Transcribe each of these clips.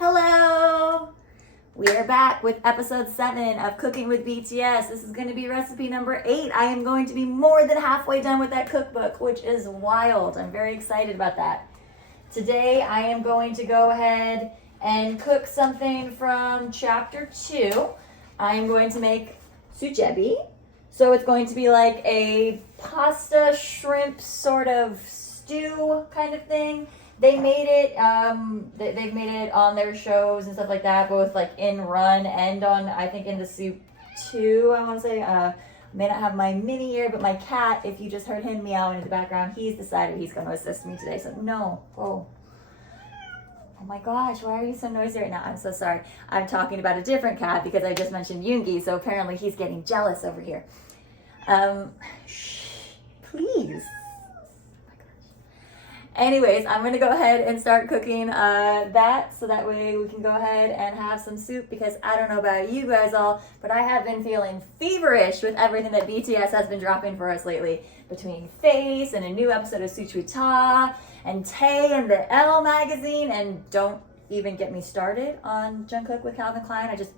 Hello! We are back with episode 7 of Cooking with BTS. This is going to be recipe number 8. I am going to be more than halfway done with that cookbook, which is wild. I'm very excited about that. Today I am going to go ahead and cook something from chapter 2. I'm going to make sujebi. So it's going to be like a pasta shrimp sort of stew kind of thing. They made it, they've made it on their shows and stuff like that, both like in Run and on, I think, In the Soup too, I want to say. May not have my mini here, but my cat, if you just heard him meowing in the background, he's decided he's going to assist me today, so no. Oh my gosh, why are you so noisy right now? I'm so sorry. I'm talking about a different cat because I just mentioned Yoongi, so apparently he's getting jealous over here. Shh, please. Anyways, I'm going to go ahead and start cooking that so that way we can go ahead and have some soup because I don't know about you guys all, but I have been feeling feverish with everything that BTS has been dropping for us lately. Between Face and a new episode of Suchwita and Tay and the Elle magazine, and don't even get me started on Jungkook with Calvin Klein. I just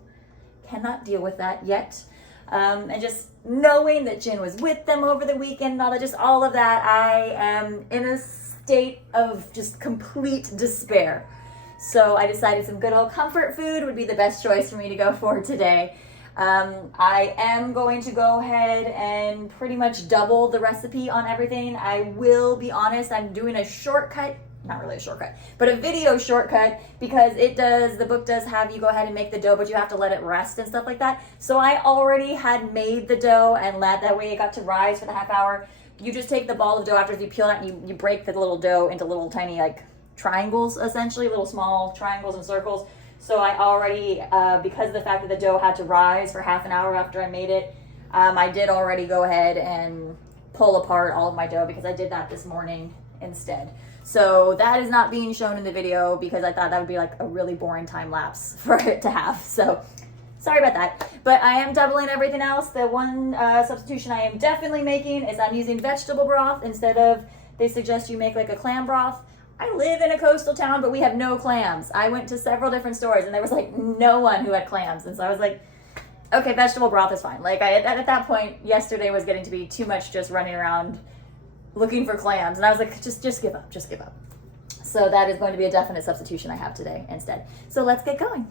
cannot deal with that yet. And just knowing that Jin was with them over the weekend and all that, just all of that, I am in a state of just complete despair. So I decided some good old comfort food would be the best choice for me to go for today. I am going to go ahead and pretty much double the recipe on everything. I will be honest, I'm doing a shortcut, not really a shortcut, but a video shortcut because the book does have you go ahead and make the dough, but you have to let it rest and stuff like that. So I already had made the dough and that way it got to rise for the half hour. You just take the ball of dough after you peel it and you break the little dough into little tiny like triangles, essentially, little small triangles and circles. So I already, because of the fact that the dough had to rise for half an hour after I made it, I did already go ahead and pull apart all of my dough because I did that this morning instead. So that is not being shown in the video because I thought that would be like a really boring time lapse for it to have. So sorry about that, but I am doubling everything else. The one substitution I am definitely making is I'm using vegetable broth instead of, they suggest you make like a clam broth. I live in a coastal town, but we have no clams. I went to several different stores and there was like no one who had clams. And so I was like, okay, vegetable broth is fine. Like at that point, yesterday was getting to be too much just running around looking for clams. And I was like, just give up, just give up. So that is going to be a definite substitution I have today instead. So let's get going.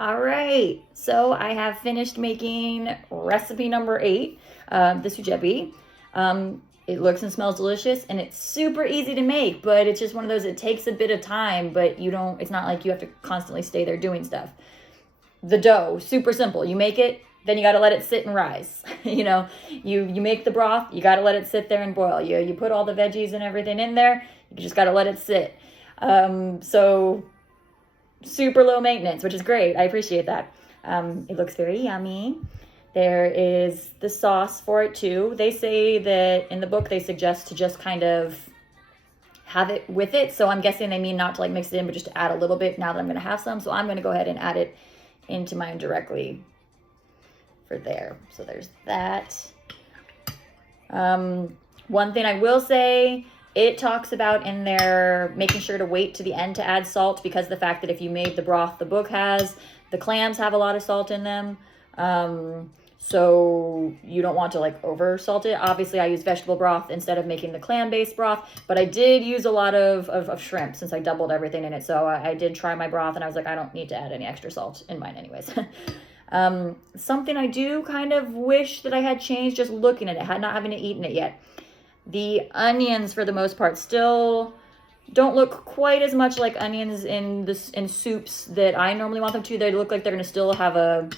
All right, so I have finished making recipe number 8, the sujebi. It looks and smells delicious, and it's super easy to make, but it's just one of those, it takes a bit of time, but it's not like you have to constantly stay there doing stuff. The dough, super simple. You make it, then you got to let it sit and rise. You know, you make the broth, you got to let it sit there and boil. You put all the veggies and everything in there, you just got to let it sit. So super low maintenance, which is great. I appreciate that. It looks very yummy. There is the sauce for it too. They say that in the book, they suggest to just kind of have it with it. So I'm guessing they mean not to like mix it in, but just to add a little bit now that I'm going to have some. So I'm going to go ahead and add it into mine directly for there. So there's that. One thing I will say, it talks about in there making sure to wait to the end to add salt, because of the fact that if you made the broth the book has, the clams have a lot of salt in them. So you don't want to like over salt it. Obviously I use vegetable broth instead of making the clam based broth, but I did use a lot of shrimp since I doubled everything in it. So I did try my broth and I was like, I don't need to add any extra salt in mine anyways. Something I do kind of wish that I had changed just looking at it, not having eaten it yet. The onions, for the most part, still don't look quite as much like onions in soups that I normally want them to. They look like they're going to still have a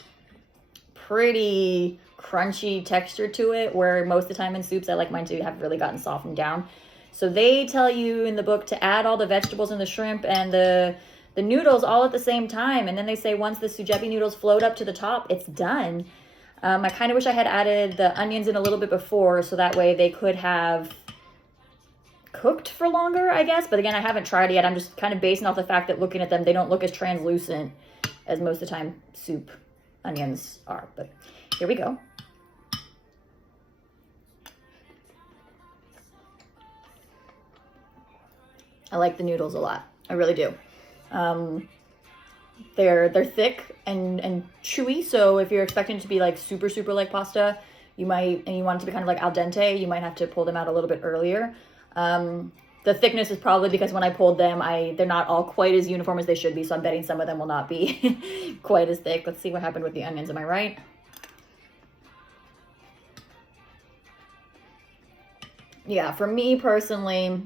pretty crunchy texture to it, where most of the time in soups, I like mine to have really gotten softened down. So they tell you in the book to add all the vegetables and the shrimp and the noodles all at the same time. And then they say once the sujebi noodles float up to the top, it's done. I kind of wish I had added the onions in a little bit before, so that way they could have cooked for longer, I guess. But again, I haven't tried it yet. I'm just kind of basing off the fact that looking at them, they don't look as translucent as most of the time soup onions are. But here we go. I like the noodles a lot. I really do. They're thick and chewy, so if you're expecting it to be like super like pasta, and you want it to be kind of like al dente, you might have to pull them out a little bit earlier. The thickness is probably because when I pulled them, they're not all quite as uniform as they should be, so I'm betting some of them will not be quite as thick. Let's see what happened with the onions, am I right? Yeah, for me personally,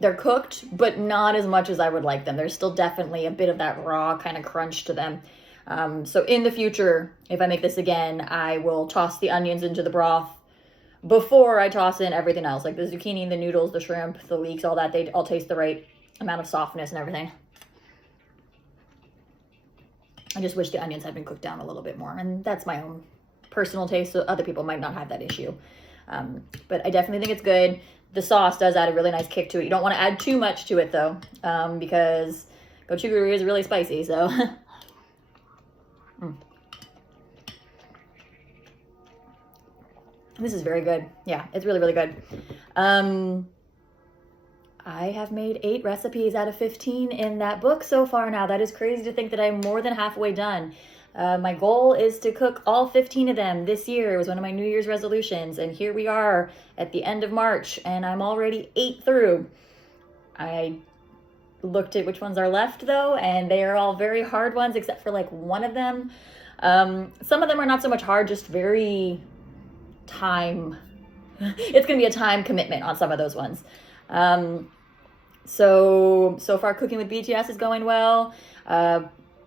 they're cooked, but not as much as I would like them. There's still definitely a bit of that raw kind of crunch to them. So in the future, if I make this again, I will toss the onions into the broth before I toss in everything else, like the zucchini, the noodles, the shrimp, the leeks, all that. They all taste the right amount of softness and everything. I just wish the onions had been cooked down a little bit more, and that's my own personal taste, so other people might not have that issue. But I definitely think it's good. The sauce does add a really nice kick to it. You don't want to add too much to it though, because gochujang is really spicy, so. This is very good. Yeah, it's really good. I have made 8 recipes out of 15 in that book so far now. That is crazy to think that I'm more than halfway done. My goal is to cook all 15 of them this year. It was one of my New Year's resolutions, and here we are at the end of March, and I'm already 8 through. I looked at which ones are left though, and they are all very hard ones except for like one of them. Some of them are not so much hard, just very time. It's gonna be a time commitment on some of those ones. So far cooking with BTS is going well.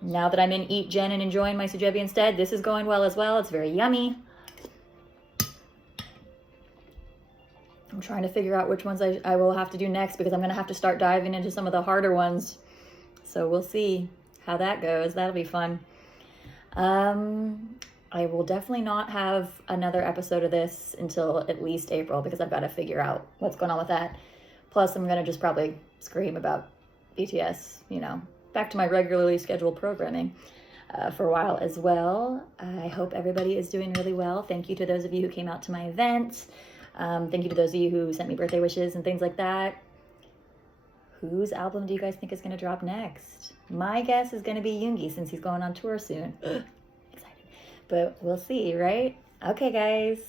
Now that I'm in EatJen and enjoying my sujebi instead, this is going well as well. It's very yummy. I'm trying to figure out which ones I will have to do next, because I'm going to have to start diving into some of the harder ones. So we'll see how that goes. That'll be fun. I will definitely not have another episode of this until at least April, because I've got to figure out what's going on with that. Plus, I'm going to just probably scream about BTS, you know, back to my regularly scheduled programming for a while as well. I hope everybody is doing really well. Thank you to those of you who came out to my event. Thank you to those of you who sent me birthday wishes and things like that. Whose album do you guys think is going to drop next? My guess is going to be Yoongi, since he's going on tour soon. Excited. But we'll see, right? Okay, guys.